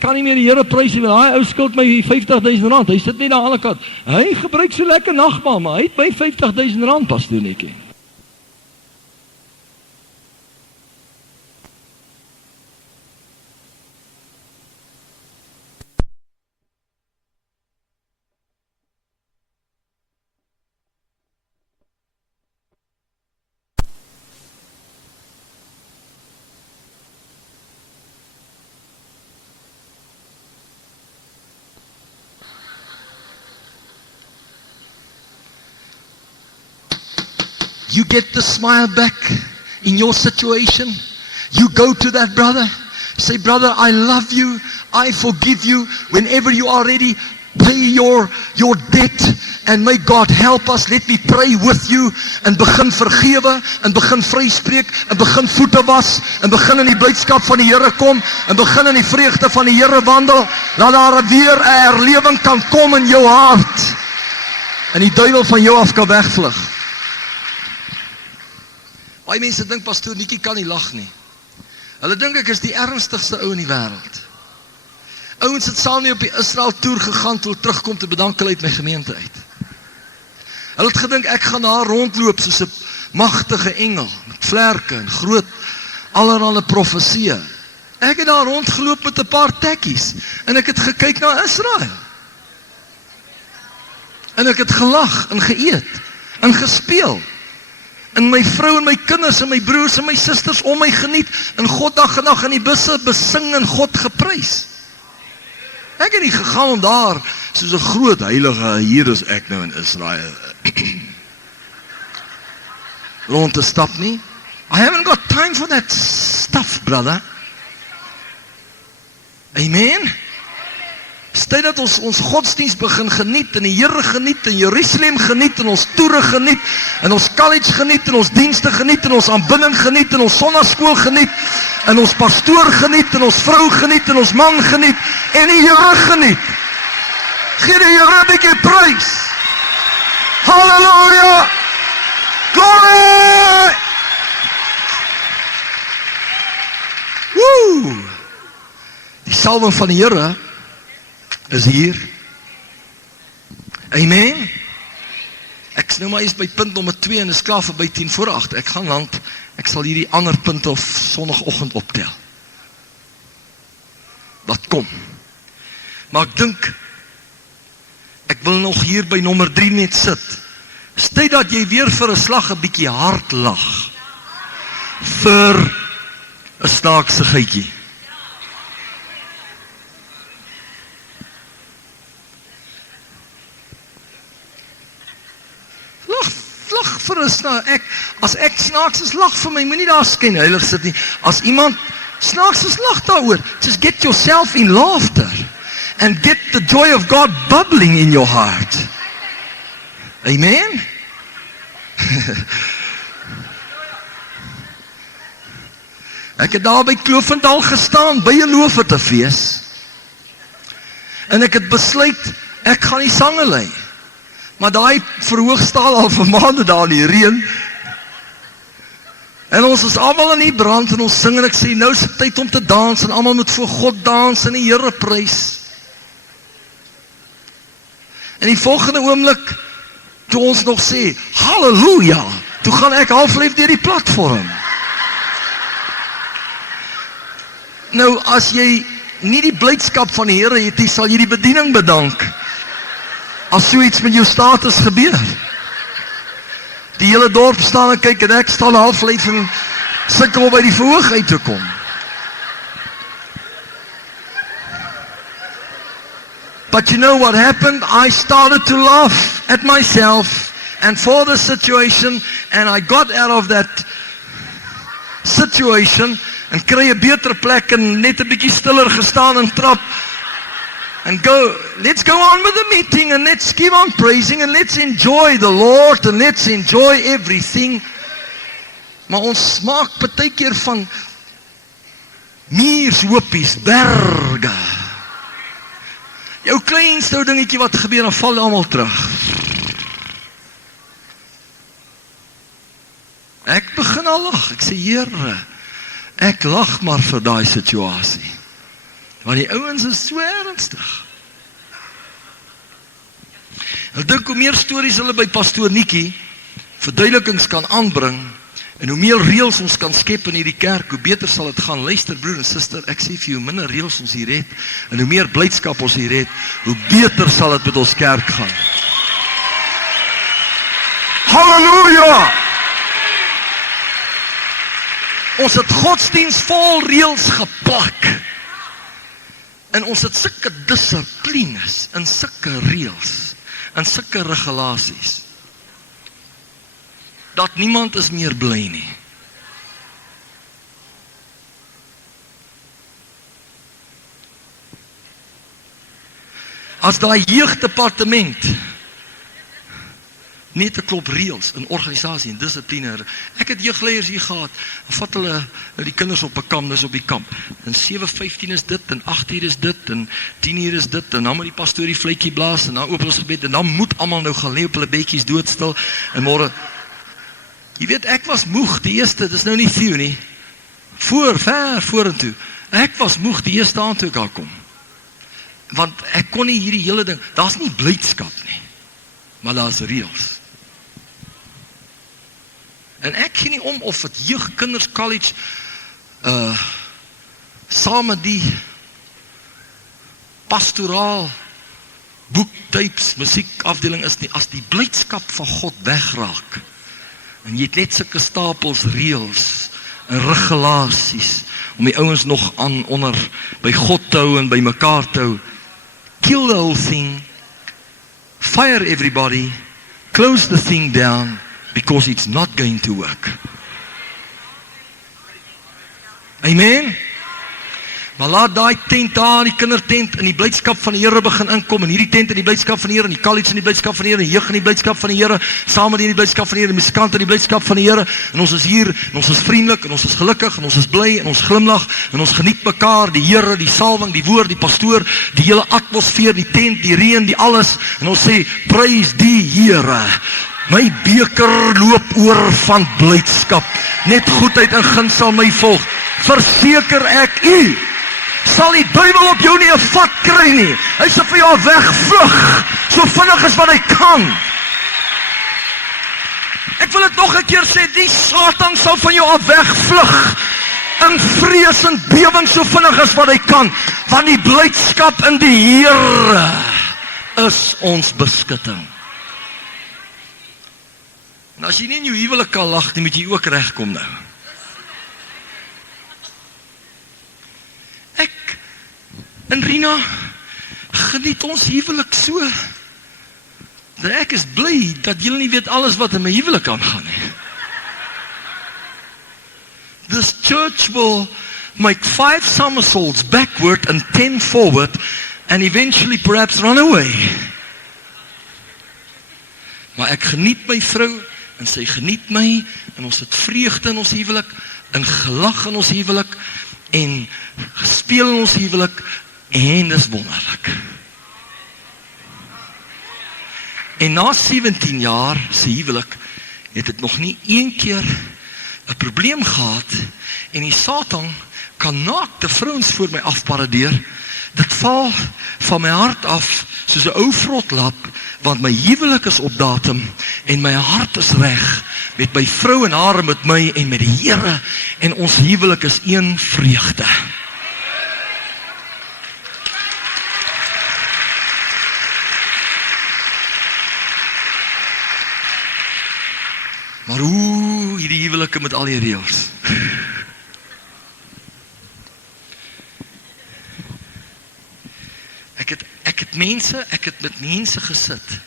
kan nie meer die Here prys nie, want daai ou skuld my R50,000. Hy sit net aan die ander kant. Hy gebruik so lekker nagmaal, maar hy het my R50,000 pastoornetjie. You get the smile back in your situation. You go to that brother. Say, brother, I love you. I forgive you. Whenever you are ready, pay your debt. And may God help us. Let me pray with you. En begin vergewe. En begin vryspreek. En begin voete was. En begin in die blydskap van die Here kom. En begin in die vreugde van die Here wandel. Laat daar weer 'n herlewing kan kom in jou hart. En die duiwel van jou af kan wegvlug. Baie mense dink pastoor Nikkie kan nie lag nie. Hulle dink ek is die ernstigste ou in die wêreld. Ouens het saam nie op die Israel toer gegaan toe terugkom te bedank hulle uit my gemeente uit. Hulle het gedink ek gaan daar rondloop soos 'n magtige engel met vlerke en groot allerhande profeseë. Ek het daar rondgeloop met 'n paar tekkies en ek het gekyk na Israel. En ek het gelag en geëet en gespeel. En my vrou en my kinders en my broers en my susters om my geniet en God dag en nacht in die busse besing en God geprys. Ek het nie gegaan om daar soos 'n groot heilige, hier is ek nou in Israel rond te stap nie. I haven't got time for that stuff, brother. Amen. Stel dat ons godsdienst begin geniet, en die Here geniet, en Jerusalem geniet, en ons toere geniet, en ons college geniet, en ons dienste geniet, en ons aanbidding geniet, en ons sonnaskool geniet, en ons pastoor geniet, en ons vrou geniet, en ons man geniet, en die Here geniet. Gee die Here 'n bietjie prys. Halleluja! Glory! Woo! Die salwing van die Here is hier. Amen. Ek is nou maar eens by punt nommer 2 en is klaar vir by 7:50. Ek gaan land, ek sal hierdie ander punt of sondagoggend optel. Dat kom. Maar ek dink, ek wil nog hier by nommer 3 net sit. Stel dat jy weer vir 'n slag 'n bietjie hard lag. Vir 'n snaakse geitjie. Lag vir 'n snaak. As ek snaaks is, lag vir my. Moenie daar skyn heilig sit nie. As iemand snaaks is, lag daaroor. Just get yourself in laughter. And get the joy of God bubbling in your heart. Amen? Ek het daar by Kloofendal gestaan, by 'n loof te fees. En ek het besluit, ek gaan nie sange lei. Maar daai verhoog staan al vir maande daar in die reën. En ons is almal in die brand en ons sing en ek sê, nou is dit tyd om te dans en almal moet voor God dans en die Here prys. En die volgende oomblik, toe ons nog sê, halleluja, toe gaan ek halfleef deur die platform. Nou, as jy nie die blydskap van die Here het, sal jy die bediening bedank. As so iets met jou status gebeur. Die hele dorp staan en kyk en ek staan halfleef en sukkel om by die verhoog uit te kom. But you know what happened? I started to laugh at myself and for the situation, and I got out of that situation en kry 'n beter plek en net 'n bietjie stiller gestaan en trap. And let's go on with the meeting and let's keep on praising and let's enjoy the Lord and let's enjoy everything. Maar ons maak partykeer van muurshopies, berge. Jou kleinste ou dingetjie wat gebeur, dan val almal terug. Ek begin al lag, ek sê, Here, ek lag maar vir daai situasie. Want die ouens is so ernstig. Ek dink hoe meer stories hulle by pastoor Nikkie verduidelikings kan aanbring, en hoe meer reëls ons kan skep in hierdie kerk, hoe beter sal dit gaan. Luister broer en suster, ek sê vir jou, hoe minder reëls ons hier het, en hoe meer blydskap ons hier het, hoe beter sal dit met ons kerk gaan. Halleluja! Ons het godsdienst vol reëls geplak. En ons het sulke dissiplines, en sulke reëls, en sulke regulasies, dat niemand is meer bly nie. As daai jeugdepartement net 'n klop reëls in organisasie en dissipline. Ek het jeugleiers hier gehad, en vat hulle die kinders op 'n kamp, dis op die kamp. En 7:15 is dit, en 8:00 is dit, en 10:00 is dit, en dan moet die pastoor die fluitjie blaas, en dan open ons gebed, en dan moet almal nou gaan lê op hulle bedjies doodstil, en môre, jy weet, ek was moeg, die eerste, dis nou nie Theo nie, ver vorentoe, ek was moeg die eerste aand toe ek daar kom, want ek kon nie hierdie hele ding, daar's nie blydskap nie, maar daar's reëls. En ek gee nie om of het jeug, kinders, college, saam met die pastoraal, boektapes, musiekafdeling is nie, as die blydskap van God wegraak, en jy het net sulke stapels reëls, en regulasies, om die ouens nog aan onder, by God te hou, en by mekaar te hou, kill the whole thing, fire everybody, close the thing down, because it's not going to work. Amen? Maar laat daai tent daar, die kindertent, in die blydskap van die Here begin inkom, en hierdie tent in die blydskap van die Here, en die college in die blydskap van die Here, en die jeug in die blydskap van die Here, saam met die blydskap van die Here, die musikant in die blydskap van die Here, en ons is hier, en ons is vriendelik, en ons is gelukkig, en ons is bly, en ons glimlag, en ons geniet mekaar, die Here, die salwing, die woord, die pastoor, die hele atmosfeer, die tent, die reën, die alles, en ons sê, prys die Here. My beker loop oor van blydskap, net goedheid en guns sal my volg, verseker ek u, sal die duiwel op jou nie 'n vat kry nie, hy sal vir jou wegvlug, so vinnig as wat hy kan. Ek wil dit nog 'n keer sê, die Satan sal van jou af wegvlug, in vrees en bewing so vinnig as wat hy kan, want die blydskap in die Here is ons beskutting. En as jy nie in jou huwelik kan lag, dan moet jy ook regkom nou. Ek en Rina geniet ons huwelik so, dat ek is bly dat julle nie weet alles wat in my huwelik aangaan nie. This church will make 5 somersaults backward and 10 forward, and eventually perhaps run away. Maar ek geniet my vrou, en sy geniet my, en ons het vreugde in ons huwelik, en gelag in ons huwelik, en gespeel in ons huwelik, en dis wonderlik. En na 17 jaar se huwelik, het ek nog nie een keer 'n probleem gehad, en die Satan kan naakte vrouens voor my afparadeer, dit val van my hart af, soos 'n ou vrotlap, want my huwelik is op datum, en my hart is reg, met my vrou en haar, met my, en met die Here, en ons huwelik is een vreugde. Maar hoe, hierdie huwelike met al die reëls. Ek het met mense gesit.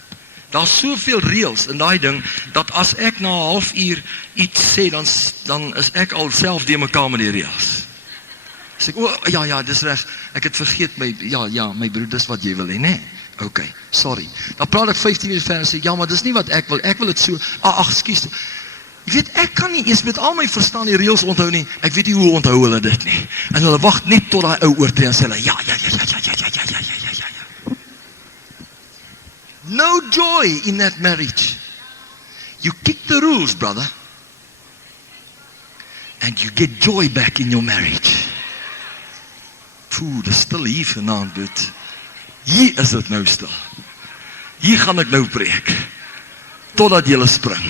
Daar's soveel reëls in daai ding, dat as ek na 'n halfuur iets sê, dan is ek al self de mekaar met die reëls. Sê ek, ja, dis reg, ek het vergeet my, my broer, dis wat jy wil hê, né? Okay, sorry. Dan praat ek 15 minute verder en sê, ja, maar dis nie wat ek wil dit so, ekskuus. Jy weet, ek kan nie eens met al my verstaan die reëls onthou nie, ek weet nie hoe onthou hulle dit nie. En hulle wag net tot daai ou oortree en sê hulle, ja. no joy in that marriage. You kick the rules, brother. And you get joy back in your marriage. Dis stil hier vanaand, dude. Hier is dit nou stil. Hier gaan ek nou preek. Totdat julle spring.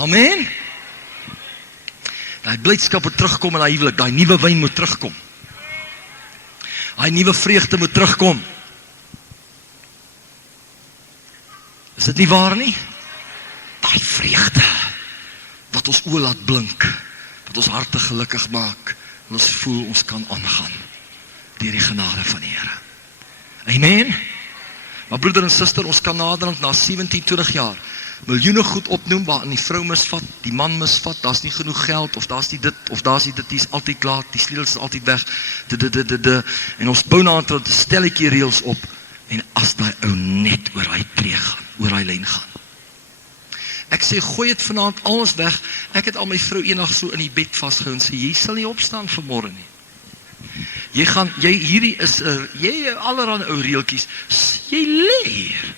Amen. Daai blydskap moet terugkom in daai huwelik. Daai nuwe wyn moet terugkom. Daai nuwe vreugde moet terugkom. Is dit nie waar nie? Daai vreugde wat ons oë laat blink, wat ons harte gelukkig maak, en ons voel ons kan aangaan deur die genade van die Here. Amen. Maar broeder en suster, ons kan naderhand na 17, 20 jaar miljoene goed opnoem waarin die vrou misvat, die man misvat, daar's nie genoeg geld, of daar's nie dit, of daar's nie dit, die is altyd laat, die sleutels is altyd weg, en ons bou na 'n stelletjie reëls op, en as daai ou net oor hy tree gaan, oor hy lyn gaan. Ek sê, gooi het vanaand alles weg. Ek het al my vrou eendag so in die bed vasgehou en sê, jy sal nie opstaan vanmôre nie. Hierdie is, jy allerhande ou reeltjies, jy lê hier.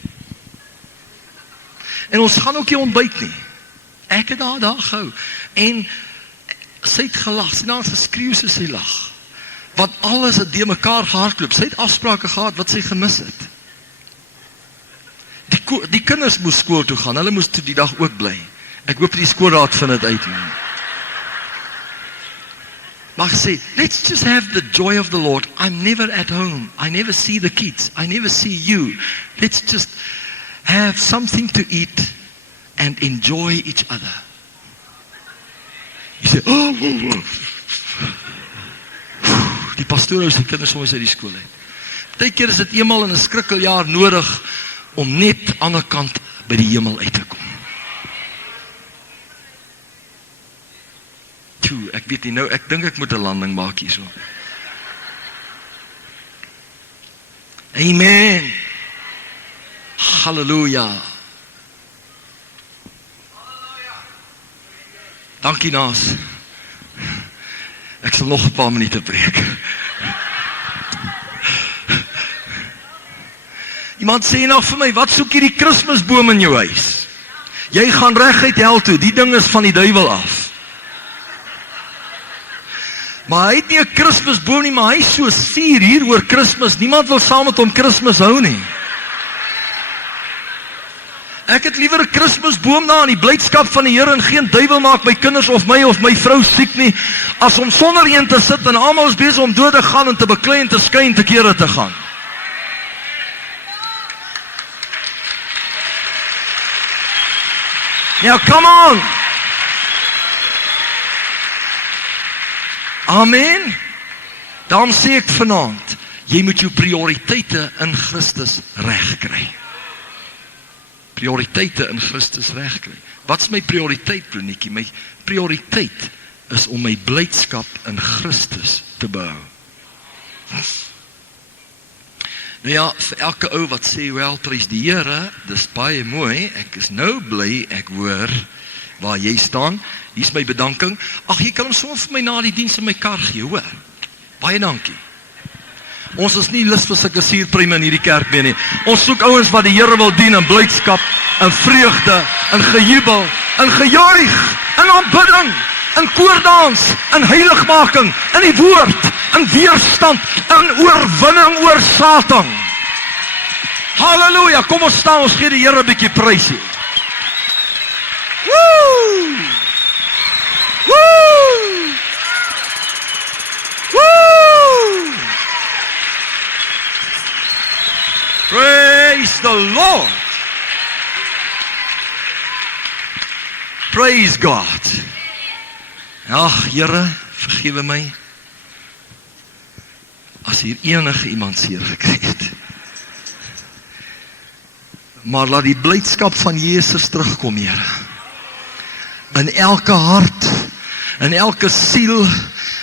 En ons gaan ook nie ontbyt nie. Ek het daar gehou. En sy het gelag, sy het geskreeu soos sy lag. Want alles het deur mekaar gehardloop. Sy het afsprake gehad wat sy gemis het. Die kinders moes skool toe gaan, hulle moes toe die dag ook bly. Ek hoop die skoolraad vind dit uit. Maar ek sê, let's just have the joy of the Lord. I'm never at home. I never see the kids. I never see you. Let's just have something to eat and enjoy each other. Jy sê, die pastoor hou sy kinders soms uit die skool uit. Partykeer is dit eenmal in 'n skrikkeljaar nodig om net aan die kant by die hemel uit te kom. Ek weet nie nou, ek dink ek moet 'n landing maak hierso. Amen. Halleluja. Dankie Naas. Ek sal nog 'n paar minute preek. Iemand sê nou vir my, wat soek jy die Kersboom in jou huis? Jy gaan reguit hel toe, die ding is van die duiwel af. Maar hy het nie 'n Kersboom nie, maar hy is so suur hier oor Kersfees. Niemand wil saam met hom Kersfees hou nie. Ek het liewer 'n Kersboom na in die blydskap van die Here en geen duiwel maak my kinders of my vrou siek nie, as om sonder een te sit en almal is besig om dood te gaan en te beklei en te skyn te kere te gaan. Now come on. Amen. Daarom sê ek vanaand, jy moet jou prioriteite in Christus regkry. Prioriteite in Christus regkry. Wat is my prioriteit, Brunietjie? My prioriteit is om my blydskap in Christus te behou. Nou ja, vir elke ou wat sê, wel, prys die Here, dis baie mooi, ek is nou bly, ek hoor waar jy staan, hier is my bedanking. Ag, jy kan hom soms vir my na die diens in my kar gee, hoor. Baie dankie. Ons is nie lus vir sulke suurpryme in hierdie kerk meer nie. Ons soek ouens wat die Here wil dien in blydskap, in vreugde, in gejubel, in gejuig, in aanbidding, in koordans, in heiligmaking, in die woord, in weerstand, in oorwinning oor Satan. Halleluja, kom ons staan, ons gee die Here 'n bietjie prys hier. Woo! Woo! Woo! Praise the Lord. Praise God. Ag, Here, vergewe my as hier enige iemand seer gekry het. Maar laat die blydskap van Jesus terugkom, Here. In elke hart, in elke siel,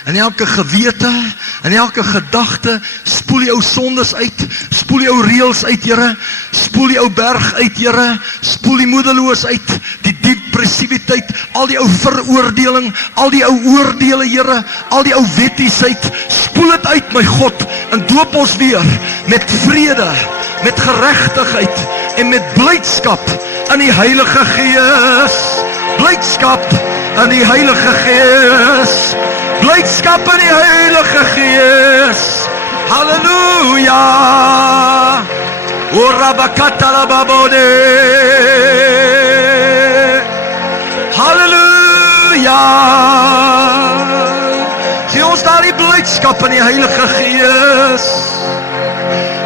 in elke gewete, in elke gedagte, spoel jou sondes uit, spoel jou reëls uit, Here, spoel jou berg uit, Here, spoel die moedeloos uit, die depressiwiteit, al die ou veroordeling, al die ou oordele, Here, al die ou wettiesheid, spoel dit uit, my God, en doop ons weer met vrede, met geregtigheid en met blydskap in die Heilige Gees. Blydskap in die Heilige Gees. Blydskap in die Heilige Gees. Halleluja. O Rabakatalababode. Halleluja. Gee ons daar die blydskap in die Heilige Gees.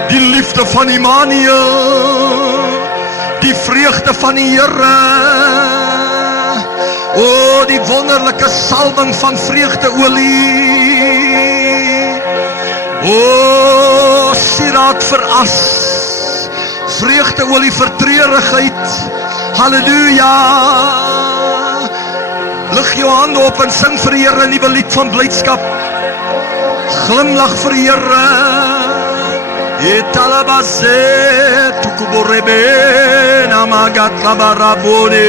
Die liefde van Immanuel. Die vreugde van die Here. O, die wonderlike salwing van vreugdeolie. O, sieraad vir as. Vreugdeolie vir treurigheid. Halleluja. Lig jou hande op en sing vir die Here 'n nuwe lied van blydskap. Glimlag vir die Here. Etalabase tukuborebe namagat labarabone.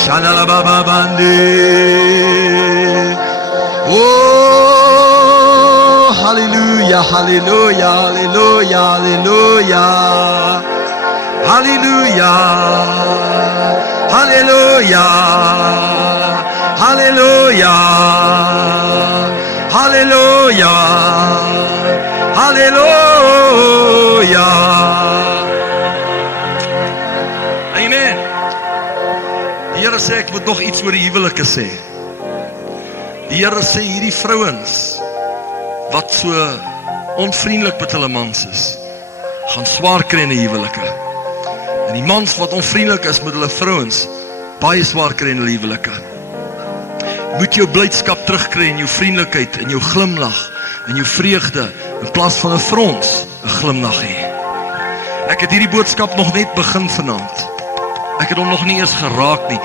Shanalabababande. Oh, hallelujah, hallelujah, hallelujah, hallelujah. Hallelujah. Hallelujah. Hallelujah. Hallelujah. Hallelujah. Amen. Die Here sê ek moet nog iets oor die huwelike sê. Die Here sê hierdie vrouens wat so onvriendelik met hulle mans is, gaan swaar kry in die huwelike. En die mans wat onvriendelik is met hulle vrouens, baie swaar kry in hulle huwelike. Moet jou blydskap terugkry in jou vriendelikheid, in jou glimlag, in jou vreugde, in plaas van 'n frons, 'n glimlag hê. Ek het hierdie boodskap nog net begin vanaand. Ek het hom nog nie eens geraak nie.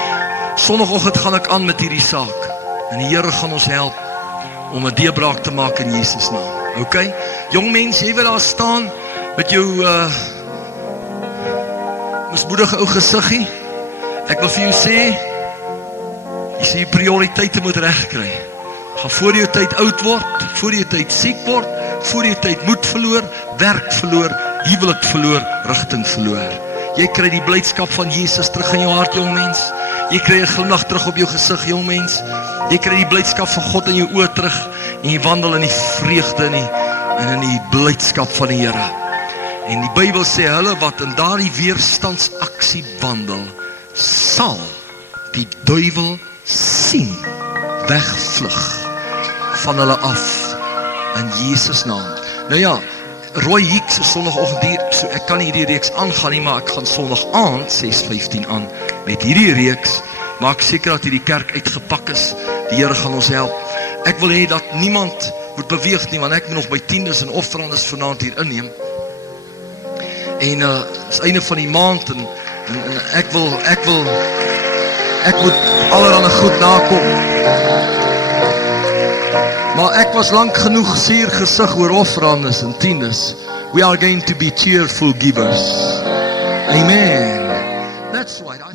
Sondagoggend gaan ek aan met hierdie saak. En die Here gaan ons help om 'n deurbraak te maak in Jesus naam. Okay? Jong mens, jy wil daar staan met jou mismoedige ou gesiggie. Ek wil vir jou sê, jy sê jou prioriteite moet regkry. Gaan voor jou tyd oud word, voor jou tyd siek word, voor jou tyd moed verloor, werk verloor, huwelik verloor, rigting verloor. Jy kry die blydskap van Jesus terug in jou hart, jong mens. Jy kry 'n glimlag terug op jou gesig, jong mens. Jy kry die blydskap van God in jou oë terug en jy wandel in die vreugde en in die blydskap van die Here. En die Bybel sê hulle wat in daardie weerstandsaksie wandel, sal die duiwel sien wegvlug van hulle af in Jesus naam. Nou ja, Roy Hicks is Sondagoggend hier, so ek kan hierdie reeks aangaan nie, maar ek gaan Sondag aand 6:15 aan met hierdie reeks. Maak seker dat hierdie kerk uitgepak is. Die Here gaan ons help. Ek wil hê dat niemand moet beweeg nie, want ek moet nog by tiendes en offerandes vanaand hier inneem. En is einde van die maand en ek moet allerhande goed nakom. Maar ek was lank genoeg suur gesig oor offerandes en tiendes. We are going to be cheerful givers. Amen. That's right.